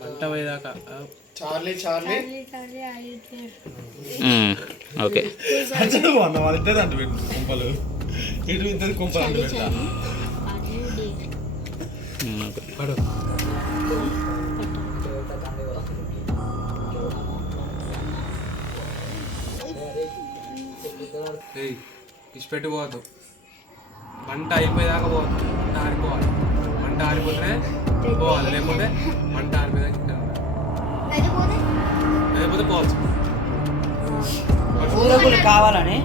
మంట పోయేదాకా Charlie Charlie okay వాళ్ళిద్దరు అంటు పెట్టు కుంపలు ఇటు ఇద్దరు కుంపలు అంటు పెట్టా పడు ఇచ్చిపెట్టి పోవద్దు మంట అయిపోయేదాకా పోవద్దు మంట ఆరిపోవాలి మంట ఆరిపోతేనే పోవాలి లేకపోతే మంట ఆరిపోయేదాకా లేకపోతే పోవచ్చు పూరకులు కావాలని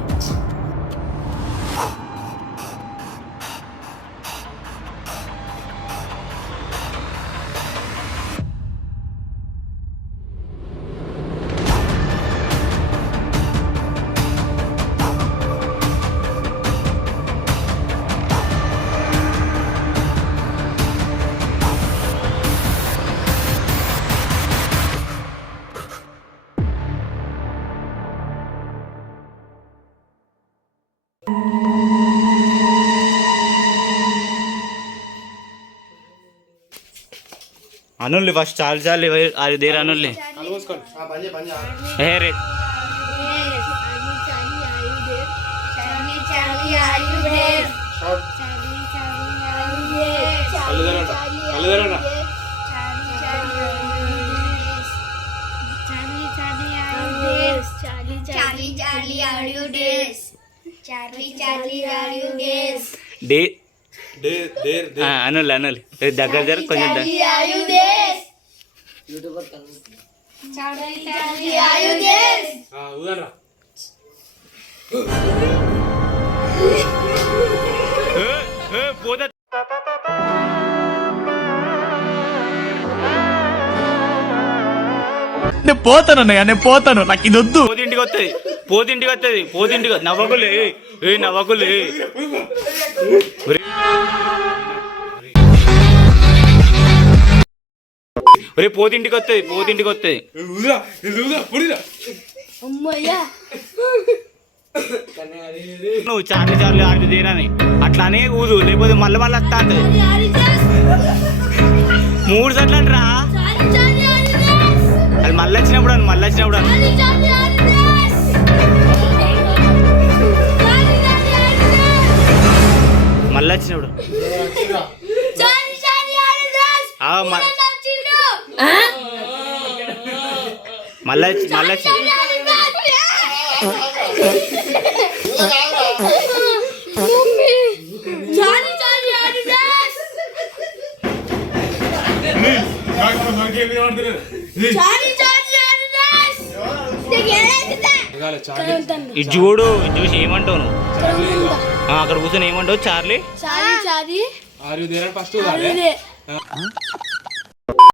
అనుల్లి ఫస్ట్ చాలు చాలు అది దేర్ అనుల్లి రే అనుల్లి అనుల్లి దగ్గర దగ్గర కొంచెం పోతా నేను పోతానన్నయ్య నేను పోతాను నాకు ఇది వద్దు పోతింటికి వస్తుంది నవ్వకులే నవ్వకులే ఒరే పోతింటికి వస్తుంది నువ్వు చార్లీ చార్లీ ఆడి తీరని అట్లానే ఊదు లేకపోతే మళ్ళీ వస్తా అంటది 3 సార్లు అంటరా అది మళ్ళీ వచ్చినప్పుడు అని మళ్ళీ వచ్చినప్పుడు మళ్ళీ ఇది చూడు చూసి ఏమంటావు నువ్వు అక్కడ కూర్చొని ఏమంటావు చార్లీ ఫస్ట్